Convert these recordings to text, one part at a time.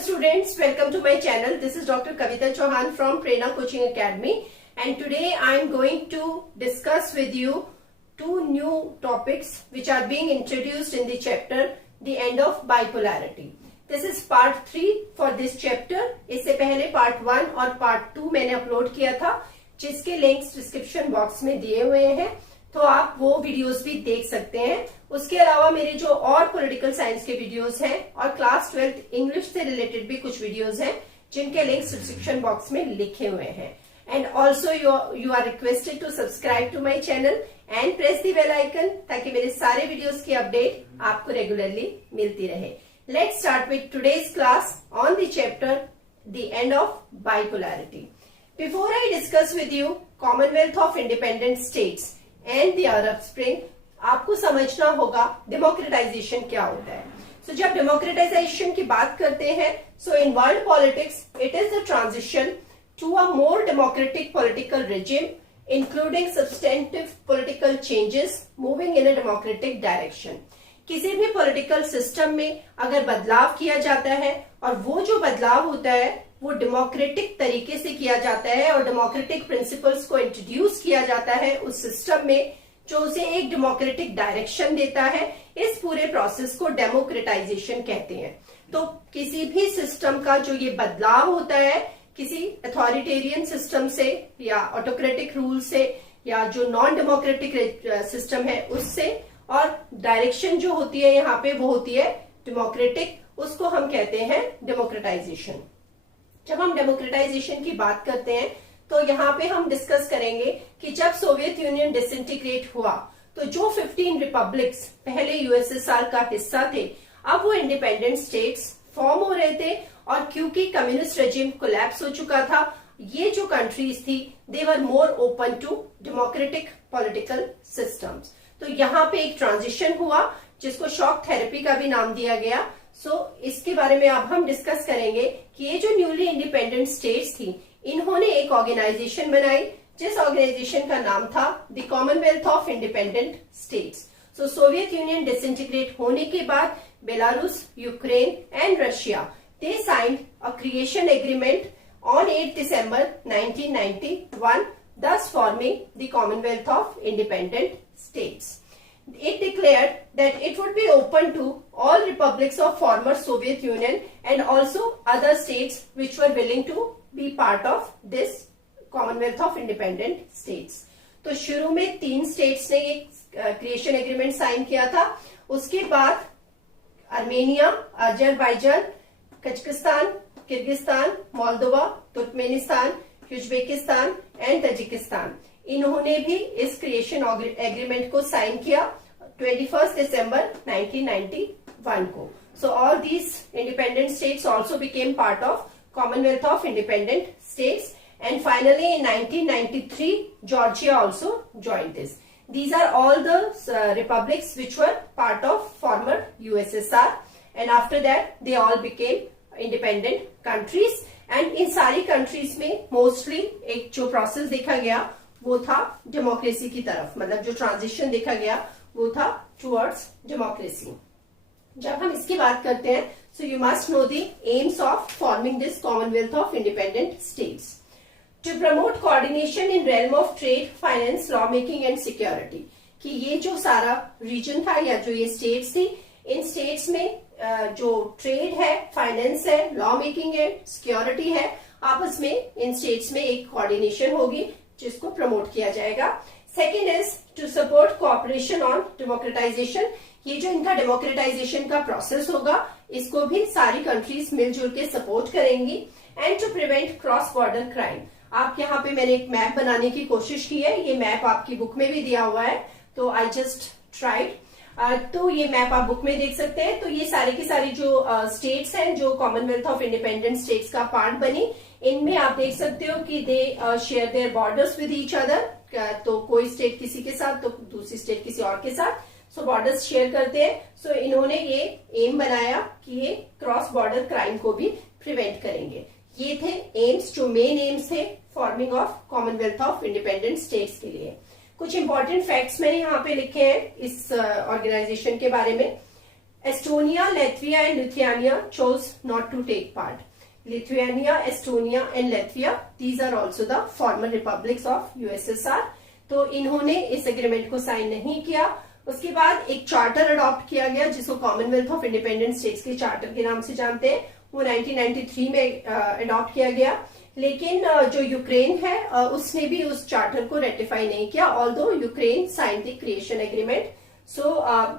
students, welcome to my channel. This is Dr. Kavita Chauhan from Prerna Coaching Academy, and today I am going to discuss with you two new topics which are being introduced in the chapter The End of Bipolarity. This is part 3 for this chapter. इससे पहले part 1 और part 2 मैंने upload किया था, जिसके links description box में दिए हुए हैं, तो आप वो वीडियोस भी देख सकते हैं। उसके अलावा मेरे जो और पॉलिटिकल साइंस के वीडियोस हैं और क्लास 12 इंग्लिश से रिलेटेड भी कुछ वीडियोस हैं, जिनके लिंक्स डिस्क्रिप्शन बॉक्स में लिखे हुए हैं। And also you are requested to subscribe to my channel and press the bell icon, ताकि मेरे सारे वीडियोस की अपडेट आपको रेगुलरली मिलती रहे। Let's start with today's class on the chapter the end of bipolarity. Before I discuss with you Commonwealth of Independent states and the Arab spring, आपको समझना होगा डेमोक्रेटाइजेशन क्या होता है। सो जब डेमोक्रेटाइजेशन की बात करते हैं, so in world politics it is the transition to a more democratic political regime including substantive political changes moving in a democratic direction. किसी भी पॉलिटिकल सिस्टम में अगर बदलाव किया जाता है और वो जो बदलाव होता है वो डेमोक्रेटिक तरीके से किया जाता है और डेमोक्रेटिक प्रिंसिपल्स को इंट्रोड्यूस किया जाता है उस सिस्टम में, जो उसे एक डेमोक्रेटिक डायरेक्शन देता है, इस पूरे प्रोसेस को डेमोक्रेटाइजेशन कहते हैं। तो किसी भी सिस्टम का जो ये बदलाव होता है किसी अथॉरिटेरियन सिस्टम से या ऑटोक्रेटिक रूल से या जो नॉन डेमोक्रेटिक सिस्टम है उससे, और डायरेक्शन जो होती है यहाँ पे वो होती है डेमोक्रेटिक, उसको हम कहते हैं डेमोक्रेटाइजेशन। जब हम डेमोक्रेटाइजेशन की बात करते हैं तो यहाँ पे हम डिस्कस करेंगे कि जब सोवियत यूनियन डिसइंटीग्रेट हुआ तो जो 15 रिपब्लिक्स पहले यूएसएसआर का हिस्सा थे, अब वो इंडिपेंडेंट स्टेट्स फॉर्म हो रहे थे, और क्योंकि कम्युनिस्ट रेजिम कोलैप्स हो चुका था, ये जो कंट्रीज थी they were more open to democratic political systems. तो यहाँ पे एक ट्रांजिशन हुआ जिसको शॉक थेरेपी का भी नाम दिया गया। इसके बारे में अब हम डिस्कस करेंगे कि ये जो न्यूली इंडिपेंडेंट स्टेट्स थी, इन्होंने एक ऑर्गेनाइजेशन बनाई जिस ऑर्गेनाइजेशन का नाम था the Commonwealth of Independent states. Soviet union disintegrate होने के बाद Belarus, Ukraine and Russia they signed a creation agreement on 8 December 1991, thus forming the Commonwealth of Independent States. It declared that it would be open to all republics of former Soviet Union and also other states which were willing to be part of this Commonwealth of Independent States. तो शुरू में 3 states ने एक creation agreement sign किया था। उसके बाद Armenia, Azerbaijan, Kazakhstan, Kyrgyzstan, Moldova, Turkmenistan, Uzbekistan and Tajikistan, इन्होंने भी इस क्रिएशन एग्रीमेंट को साइन किया 21 December 1991 को। So all these independent states also became part of Commonwealth of Independent States, and finally in 1993 Georgia also joined this. These are all the republics which were part of former USSR, and after that they all became independent countries. And इन सारी countries में mostly एक जो process देखा गया वो था democracy की तरफ, मतलब जो ट्रांजिशन देखा गया वो था टुवर्ड्स डेमोक्रेसी। जब हम इसकी बात करते हैं, so you must know the aims of forming this Commonwealth of Independent States to promote coordination in realm of trade, finance, law making and security. कि ये जो सारा रीजन था या जो ये स्टेट्स थी, इन स्टेट्स में जो ट्रेड है, फाइनेंस है, लॉ मेकिंग है, सिक्योरिटी है, आपस में इन स्टेट्स में एक कोऑर्डिनेशन होगी जिसको प्रमोट किया जाएगा। Second is to support cooperation on democratization. ये जो इनका डेमोक्रेटाइजेशन का प्रोसेस होगा, इसको भी सारी कंट्रीज मिलजुल के सपोर्ट करेंगी। And to prevent cross border crime. आप यहाँ पे मैंने एक मैप बनाने की कोशिश की है, ये मैप आपकी बुक में भी दिया हुआ है, तो आई जस्ट ट्राइड। तो ये मैप आप बुक में देख सकते हैं। तो ये सारी की सारी जो स्टेट्स हैं जो कॉमनवेल्थ ऑफ इंडिपेंडेंट स्टेट्स का पार्ट बनी, इनमें आप देख सकते हो कि they share their borders with each other. तो कोई स्टेट किसी के साथ तो दूसरी स्टेट किसी और के साथ, सो बॉर्डर्स शेयर करते हैं। सो इन्होंने ये एम बनाया कि ये क्रॉस बॉर्डर क्राइम को भी प्रिवेंट करेंगे। ये थे एम्स, जो मेन एम्स थे forming of Commonwealth of Independent states के लिए। कुछ इंपॉर्टेंट फैक्ट्स मैंने यहाँ पे लिखे हैं इस ऑर्गेनाइजेशन के बारे में। Estonia, Latvia and Lithuania chose not to take part. Lithuania, Estonia and Latvia, these are also the former republics of USSR. तो इन्होंने इस एग्रीमेंट को साइन नहीं किया। उसके बाद एक चार्टर अडॉप्ट किया गया जिसको कॉमनवेल्थ ऑफ इंडिपेंडेंट स्टेट्स के चार्टर के नाम से जानते हैं। वो 1993 में अडॉप्ट किया गया। लेकिन जो यूक्रेन है उसने भी उस चार्टर को रेटिफाई नहीं किया, although Ukraine sign the creation agreement. So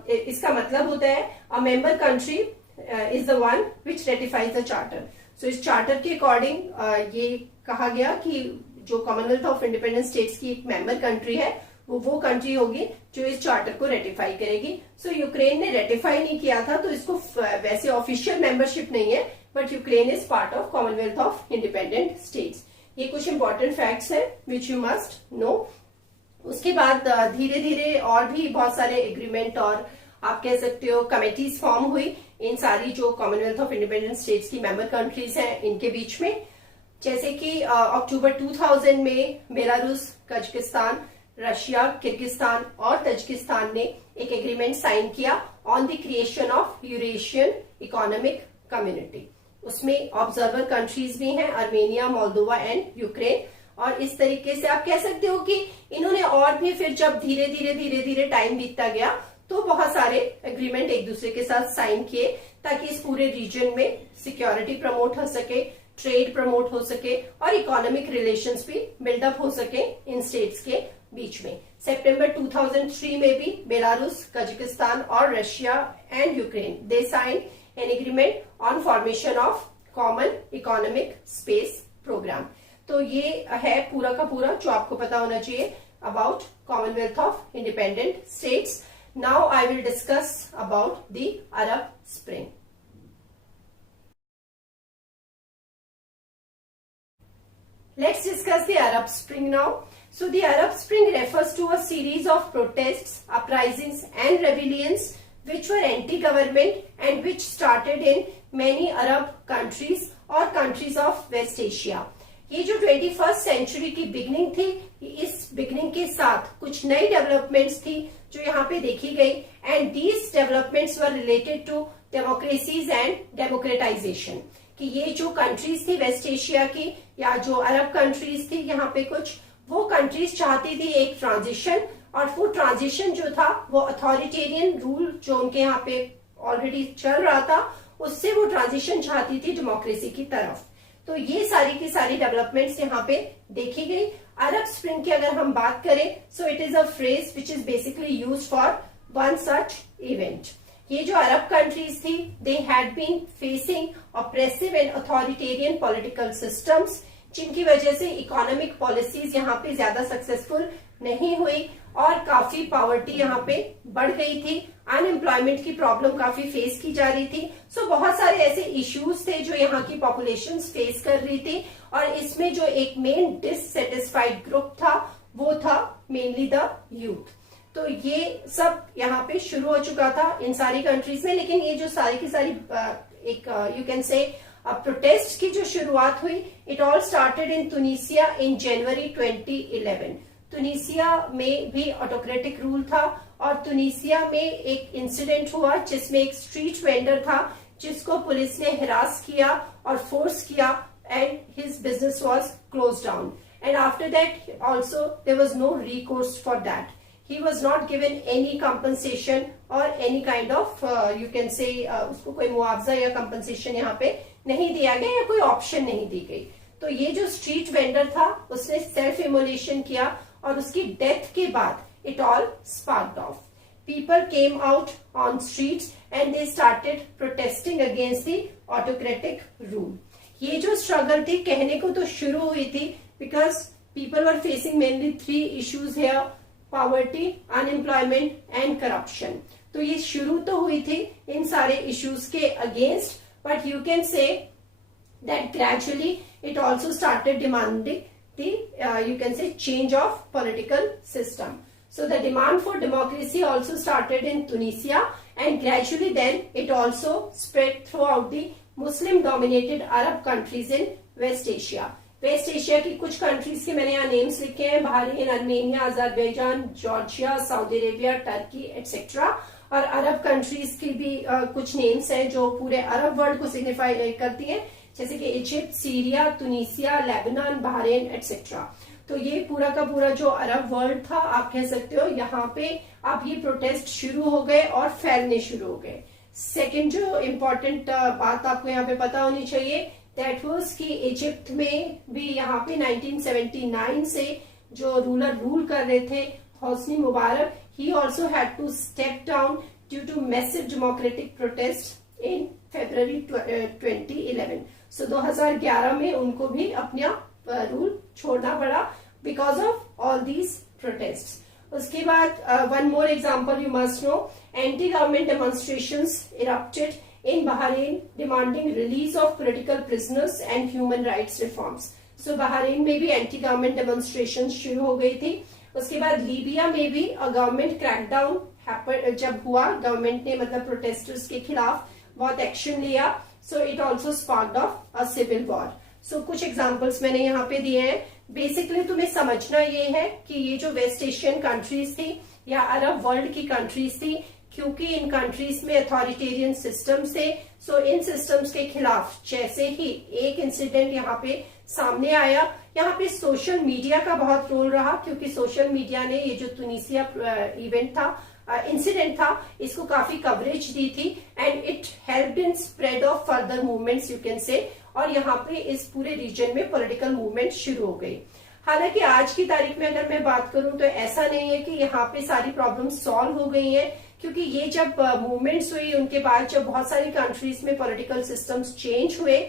इसका मतलब होता है a member country is the one which ratifies the charter. So इस चार्टर के अकॉर्डिंग ये कहा गया कि जो कॉमनवेल्थ ऑफ इंडिपेंडेंट स्टेट्स की एक मेंबर कंट्री है वो कंट्री होगी जो इस चार्टर को रेटिफाई करेगी। सो यूक्रेन ने रेटिफाई नहीं किया था, तो इसको वैसे ऑफिशियल मेंबरशिप नहीं है, but Ukraine is part of Commonwealth of Independent states. ये कुछ इंपॉर्टेंट फैक्ट्स है विच यू मस्ट नो। उसके बाद धीरे धीरे और भी बहुत सारे एग्रीमेंट और आप कह सकते हो कमेटीज फॉर्म हुई इन सारी जो कॉमनवेल्थ ऑफ इंडिपेंडेंट स्टेट्स की मेंबर कंट्रीज हैं इनके बीच में। जैसे कि अक्टूबर 2000 में बेलारूस, कजाकिस्तान, रशिया, किर्गिस्तान और तजिकिस्तान ने एक एग्रीमेंट साइन किया on the creation of Eurasian economic community. उसमें ऑब्जर्वर कंट्रीज भी हैं, अर्मेनिया, मोल्दोवा एंड यूक्रेन। और इस तरीके से आप कह सकते हो कि इन्होंने और भी फिर जब धीरे धीरे टाइम बीतता गया तो बहुत सारे एग्रीमेंट एक दूसरे के साथ साइन किए ताकि इस पूरे रीजन में सिक्योरिटी प्रमोट हो सके, ट्रेड प्रमोट हो सके और इकोनॉमिक रिलेशंस भी बिल्डअप हो सके इन स्टेट्स के बीच में। सितंबर 2003 में भी बेलारूस, कजाकिस्तान और Russia and Ukraine they sign an agreement on formation of common economic space program. तो ये है पूरा का पूरा जो आपको पता होना चाहिए about Commonwealth of Independent states. Now I will discuss about the Arab spring. Let's discuss the Arab Spring now. So the Arab Spring refers to a series of protests, uprisings and rebellions which were anti-government and which started in many Arab countries or countries of West Asia. ये जो 21st century की beginning थी, इस beginning के साथ कुछ नई developments थी जो यहाँ पे देखी गई and these developments were related to democracies and democratization. कि ये जो कंट्रीज थी वेस्ट एशिया की या जो अरब कंट्रीज थी यहाँ पे कुछ, वो कंट्रीज चाहती थी एक ट्रांजिशन, और वो ट्रांजिशन जो था वो अथॉरिटेरियन रूल जो उनके यहाँ पे ऑलरेडी चल रहा था उससे वो ट्रांजिशन चाहती थी डेमोक्रेसी की तरफ। तो ये सारी की सारी डेवलपमेंट्स यहाँ पे देखी गई। अरब स्प्रिंग की अगर हम बात करें so it is a phrase which is basically used for one such event. ये जो अरब कंट्रीज थी they had been facing oppressive and authoritarian political systems, जिनकी वजह से इकोनॉमिक पॉलिसीज यहाँ पे ज्यादा सक्सेसफुल नहीं हुई और काफी पॉवर्टी यहाँ पे बढ़ गई थी, अनएम्प्लॉयमेंट की प्रॉब्लम काफी फेस की जा रही थी। सो बहुत सारे ऐसे इश्यूज थे जो यहाँ की पॉपुलेशन फेस कर रही थी, और इसमें जो एक मेन डिससेटिस्फाइड ग्रुप था वो था मेनली द यूथ। तो ये सब यहाँ पे शुरू हो चुका था इन सारी कंट्रीज में। लेकिन ये जो सारी की सारी एक यू कैन से प्रोटेस्ट की जो शुरुआत हुई, it all started in Tunisia in January 2011। Tunisia में भी ऑटोक्रेटिक रूल था और तुनिसिया में एक इंसिडेंट हुआ जिसमें एक स्ट्रीट वेंडर था जिसको पुलिस ने हिरास किया और फोर्स किया and his business was close down, and after that also there was no recourse for that. He was not given any compensation or any kind of you can say उसको कोई मुआवजा या compensation यहाँ पे नहीं दिया गया या कोई ऑप्शन नहीं दी गई। तो ये जो स्ट्रीट वेंडर था उसने सेल्फ इमोलेशन किया और उसकी डेथ के बाद it all sparked of. People came out on streets and they started protesting against the autocratic rule. ये जो स्ट्रगल थी कहने को तो शुरू हुई थी because people were facing mainly 3 issues here, poverty, unemployment and corruption. तो ये शुरू तो हुई थी इन सारे इश्यूज के against, but you can say that gradually it also started demanding the you can say change of political system. So the demand for democracy also started in Tunisia and gradually then it also spread throughout the Muslim dominated Arab countries in West Asia. West Asia की कुछ countries के मैंने यहाँ names लिखे हैं, Bahrain, Armenia, Azerbaijan, Georgia, Saudi Arabia, Turkey etcetera. और Arab countries की भी कुछ नेम्स हैं जो पूरे अरब वर्ल्ड को सिग्निफाई करती हैं, जैसे कि Egypt, Syria, Tunisia, Lebanon, Bahrain etcetera. तो ये पूरा का पूरा जो अरब वर्ल्ड था, आप कह सकते हो यहाँ पे अब ये प्रोटेस्ट शुरू हो गए और फैलने शुरू हो गए। सेकेंड जो इम्पोर्टेंट बात आपको यहाँ पे पता होनी चाहिए, दैट वाज कि इजिप्ट में भी यहाँ पे 1979 से जो रूलर रूल कर रहे थे, Hosni Mubarak, he also had to step down due to massive democratic protest in February 2011। So 2011 में उनको भी अपना रूल छोड़ना पड़ा because of all these protest. उसके बाद one more example you must know, anti government demonstrations erupted in Bahrain demanding release of political prisoners and human rights reforms. So Bahrain में भी एंटी गवर्नमेंट डेमोन्स्ट्रेशन शुरू हो गई थी। उसके बाद लीबिया में भी गवर्नमेंट क्रैकडाउन जब हुआ, गवर्नमेंट ने मतलब प्रोटेस्टर्स के खिलाफ बहुत एक्शन लिया, so it also sparked off a civil war. So कुछ एग्जाम्पल्स मैंने यहाँ पे दिए हैं। बेसिकली तुम्हें समझना ये है कि ये जो वेस्ट एशियन कंट्रीज थी या अरब वर्ल्ड की कंट्रीज थी, क्योंकि इन कंट्रीज में अथॉरिटेरियन सिस्टम्स थे, सो इन सिस्टम्स के खिलाफ जैसे ही एक इंसिडेंट यहाँ पे सामने आया, यहाँ पे सोशल मीडिया का बहुत रोल रहा, क्योंकि सोशल मीडिया ने ये जो तुनिसिया इवेंट था, इंसिडेंट था, इसको काफी कवरेज दी थी and it helped in spread of further movements you can say, और यहाँ पे इस पूरे रीजन में पॉलिटिकल मूवमेंट शुरू हो गई। हालांकि आज की तारीख में अगर मैं बात करूं तो ऐसा नहीं है कि यहाँ पे सारी प्रॉब्लम्स सॉल्व हो गई हैं, क्योंकि ये जब मूवमेंट्स हुई उनके बाद जब बहुत सारी कंट्रीज में पॉलिटिकल सिस्टम्स चेंज हुए,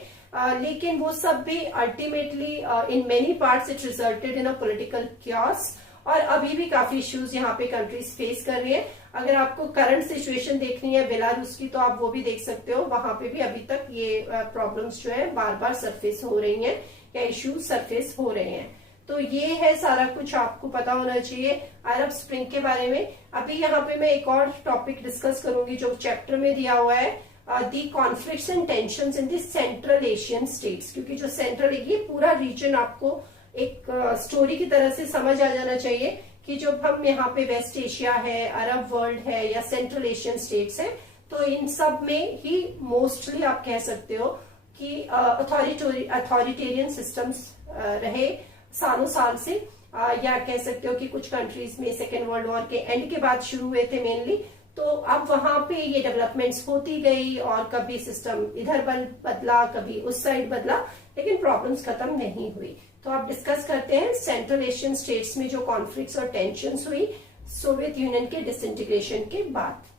लेकिन वो सब भी ultimately in many parts it resulted in a political chaos, और अभी भी काफी इश्यूज यहाँ पे कंट्रीज फेस कर रही है। अगर आपको करंट सिचुएशन देखनी है बेलारूस की, तो आप वो भी देख सकते हो, वहां पे भी अभी तक ये प्रॉब्लम्स जो है बार बार सरफेस हो रही हैं या इश्यूज सरफेस हो रहे हैं। तो ये है सारा कुछ आपको पता होना चाहिए अरब स्प्रिंग के बारे में। अभी यहाँ पे मैं एक और टॉपिक डिस्कस करूंगी जो चैप्टर में दिया हुआ है, the conflicts and tensions in the Central Asian states, क्योंकि जो सेंट्रल ये पूरा रीजन आपको एक स्टोरी की तरह से समझ आ जाना चाहिए कि जब हम यहाँ पे वेस्ट एशिया है, अरब वर्ल्ड है या सेंट्रल एशियन स्टेट्स है, तो इन सब में ही मोस्टली आप कह सकते हो कि अथॉरिटेरियन सिस्टम्स रहे सालों साल से, या कह सकते हो कि कुछ कंट्रीज में सेकेंड वर्ल्ड वॉर के एंड के बाद शुरू हुए थे मेनली। तो अब वहां पे ये डेवलपमेंट्स होती गई और कभी सिस्टम इधर बदला, कभी उस साइड बदला, लेकिन प्रॉब्लम्स खत्म नहीं हुई। तो आप डिस्कस करते हैं सेंट्रल एशियन स्टेट्स में जो कॉन्फ्लिक्ट्स और टेंशंस हुई सोवियत यूनियन के डिसइंटीग्रेशन के बाद।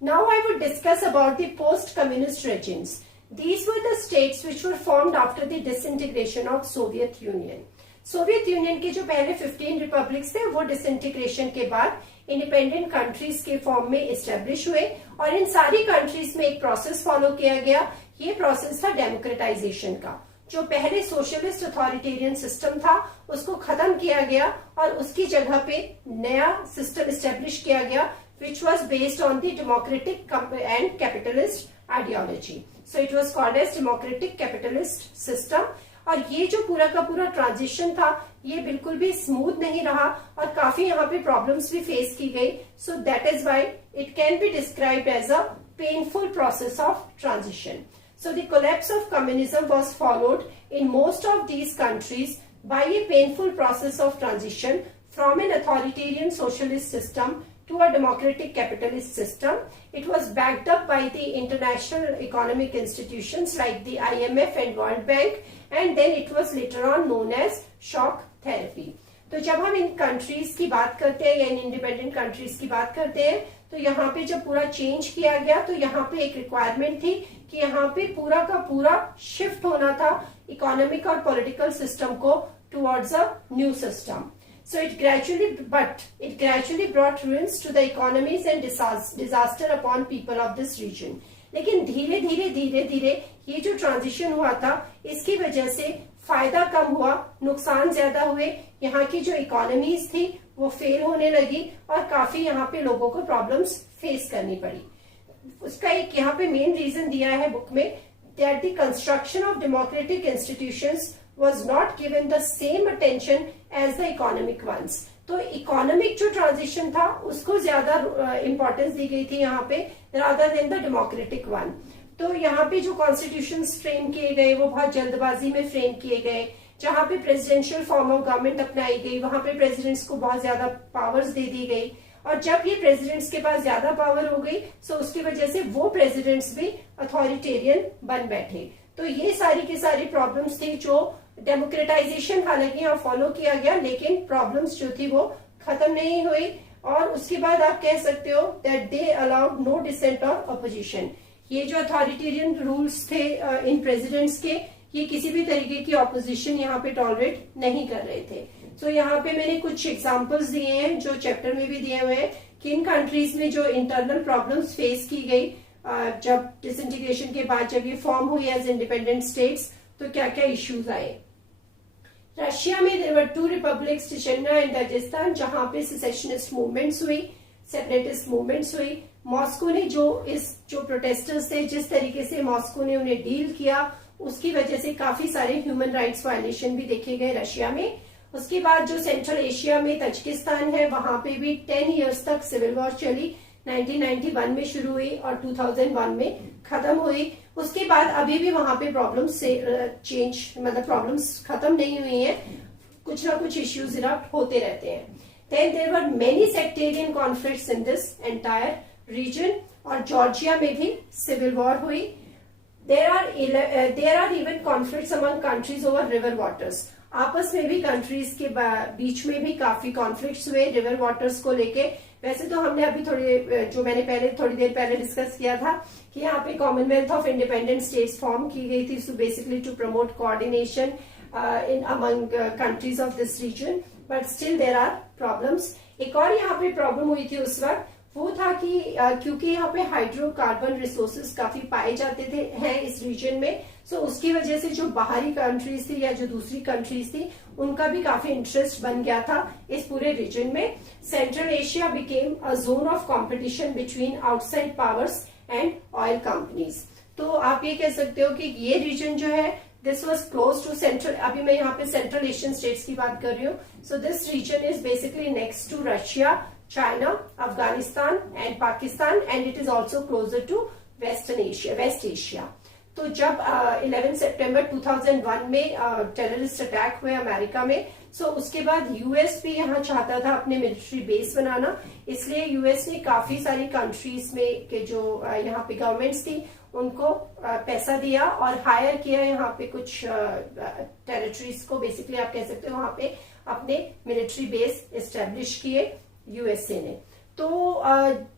Now I would discuss about the post-communist regimes. These were the states which were formed after the disintegration of Soviet Union. Soviet union के जो पहले 15 रिपब्लिक्स थे वो डिसइंटीग्रेशन के बाद इंडिपेंडेंट कंट्रीज के फॉर्म में एस्टेब्लिश हुए, और इन सारी कंट्रीज में एक प्रोसेस फॉलो किया गया। ये प्रोसेस था डेमोक्रेटाइजेशन का। जो पहले सोशलिस्ट अथॉरिटेरियन सिस्टम था उसको खत्म किया गया और उसकी जगह पे नया सिस्टम एस्टेब्लिश किया गया which was based on the democratic and capitalist ideology. So it was called as democratic capitalist system. और ये जो पूरा का पूरा ट्रांजिशन था ये बिल्कुल भी स्मूथ नहीं रहा और काफी यहाँ पे प्रॉब्लम्स भी फेस की गई. So that is why it can be described as a painful process of transition. So the collapse of communism was followed in most of these countries by a painful process of transition from an authoritarian socialist system to a democratic capitalist system. It was backed up by the international economic institutions like the IMF and World Bank, and then it was later on known as shock therapy. तो जब हम इन countries की बात करते हैं या in independent countries की बात करते हैं तो यहाँ पे जब पूरा चेंज किया गया तो यहाँ पे एक रिक्वायरमेंट थी कि यहाँ पे पूरा का पूरा शिफ्ट होना था इकोनॉमिक और पॉलिटिकल सिस्टम को towards a new system. So it gradually brought ruins to the economies and disaster upon people of this region. लेकिन धीरे धीरे ये जो ट्रांजिशन हुआ था इसकी वजह से फायदा कम हुआ, नुकसान ज्यादा हुए. यहाँ की जो इकोनॉमीज थी वो फेल होने लगी और काफी यहाँ पे लोगों को प्रॉब्लम्स फेस करनी पड़ी. उसका एक यहाँ पे मेन रीजन दिया है बुक में, that the construction of democratic institutions was not given the same attention as the economic ones. तो इकोनॉमिक जो ट्रांजिशन था उसको ज्यादा इंपॉर्टेंस दी गई थी यहाँ पे rather than the democratic one. तो यहाँ पे जो कॉन्स्टिट्यूशन फ्रेम किए गए वो बहुत जल्दबाजी में फ्रेम किए गए. जहाँ पे प्रेसिडेंशियल फॉर्म ऑफ गवर्नमेंट अपनाई गई वहां पे प्रेसिडेंट्स को बहुत ज्यादा पावर्स दे दी गई. और जब ये प्रेसिडेंट्स के पास ज्यादा पावर हो गई सो उसकी वजह से वो प्रेसिडेंट्स भी अथॉरिटेरियन बन बैठे. तो ये सारी की सारी प्रॉब्लम्स थी जो डेमोक्रेटाइजेशन हालांकि यहाँ फॉलो किया गया लेकिन प्रॉब्लम्स जो थी वो खत्म नहीं हुई. और उसके बाद आप कह सकते हो that they allowed no dissent और अपोजिशन. ये जो अथॉरिटेरियन रूल्स थे इन प्रेसिडेंट्स के ये किसी भी तरीके की ऑपोजिशन यहाँ पे टॉलरेट नहीं कर रहे थे. सो यहाँ पे मैंने कुछ एग्जांपल्स दिए हैं जो चैप्टर में भी दिए हुए हैं कि इन कंट्रीज में जो इंटरनल प्रॉब्लम्स फेस की गई जब डिसइंटीग्रेशन के बाद जब ये फॉर्म हुई एज इंडिपेंडेंट स्टेट्स तो क्या क्या इश्यूज आए. रशिया में there were 2 republics Chechnya and Dagestan जहां पे सेसेशनिस्ट मूवमेंट्स हुई, सेपरेटिस्ट मूवमेंट्स हुई. मॉस्को ने जो प्रोटेस्टर्स थे जिस तरीके से मॉस्को ने उन्हें डील किया उसकी वजह से काफी सारे ह्यूमन राइट्स वायलेशन भी देखे गए रशिया में. उसके बाद जो सेंट्रल एशिया में तजिकिस्तान है वहां पे भी 10 इयर्स तक सिविल वॉर चली. 1991 में शुरू हुई और 2001 में खत्म हुई. उसके बाद अभी भी वहां पे प्रॉब्लम्स से मतलब प्रॉब्लम्स खत्म नहीं हुई हैं. कुछ ना कुछ इश्यूज इरप्ट होते रहते हैं. Then there were many sectarian conflicts in this entire region और जॉर्जिया में भी सिविल वॉर हुई. There are even conflicts among countries over river waters. आपस में भी कंट्रीज के बीच में भी काफी कॉन्फ्लिक्ट्स हुए रिवर वाटर्स को लेके. वैसे तो हमने अभी मैंने थोड़ी देर पहले डिस्कस किया था कि यहाँ पे Commonwealth of Independent States form की गई थी basically to promote coordination in among countries of this region but still there are problems. एक और यहाँ पे प्रॉब्लम हुई थी उस वक्त वो था कि क्योंकि यहाँ पे हाइड्रोकार्बन रिसोर्सेज काफी पाए जाते हैं इस रीजन में सो उसकी वजह से जो बाहरी कंट्रीज थी या जो दूसरी कंट्रीज थी उनका भी काफी इंटरेस्ट बन गया था इस पूरे रीजन में. Central Asia became a zone of competition between outside powers and oil companies. तो आप ये कह सकते हो कि ये रीजन जो है this was close to central. अभी मैं यहाँ पे सेंट्रल एशियन स्टेट्स की बात कर रही हूँ. So this region is basically next to Russia, China, Afghanistan and Pakistan and it is also closer to West Asia. तो जब 11 सितंबर 2001 में टेररिस्ट अटैक हुए अमेरिका में सो उसके बाद यूएस भी यहाँ चाहता था अपने मिलिट्री बेस बनाना. इसलिए यूएस ने काफी सारी कंट्रीज में के जो यहाँ पे गवर्नमेंट्स थी उनको पैसा दिया और हायर किया यहाँ पे कुछ टेरिटरीज को बेसिकली आप कह सकते हो वहां पे अपने मिलिट्री बेस एस्टेब्लिश किए यूएसए ने. तो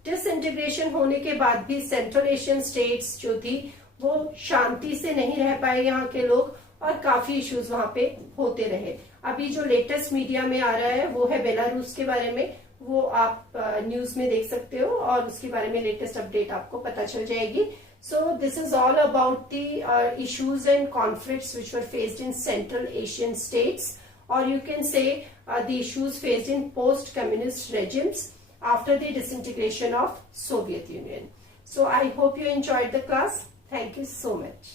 डिसइंटीग्रेशन होने के बाद भी सेंट्रल एशियन स्टेट्स जो थी वो शांति से नहीं रह पाए यहाँ के लोग और काफी इश्यूज वहां पे होते रहे. अभी जो लेटेस्ट मीडिया में आ रहा है वो है बेलारूस के बारे में. वो आप न्यूज में देख सकते हो और उसके बारे में लेटेस्ट अपडेट आपको पता चल जाएगी. So this is all about the issues and conflicts which were faced in Central Asian states, or you can say the issues faced in post-communist regimes after the disintegration of Soviet Union. So I hope you enjoyed the class. Thank you so much.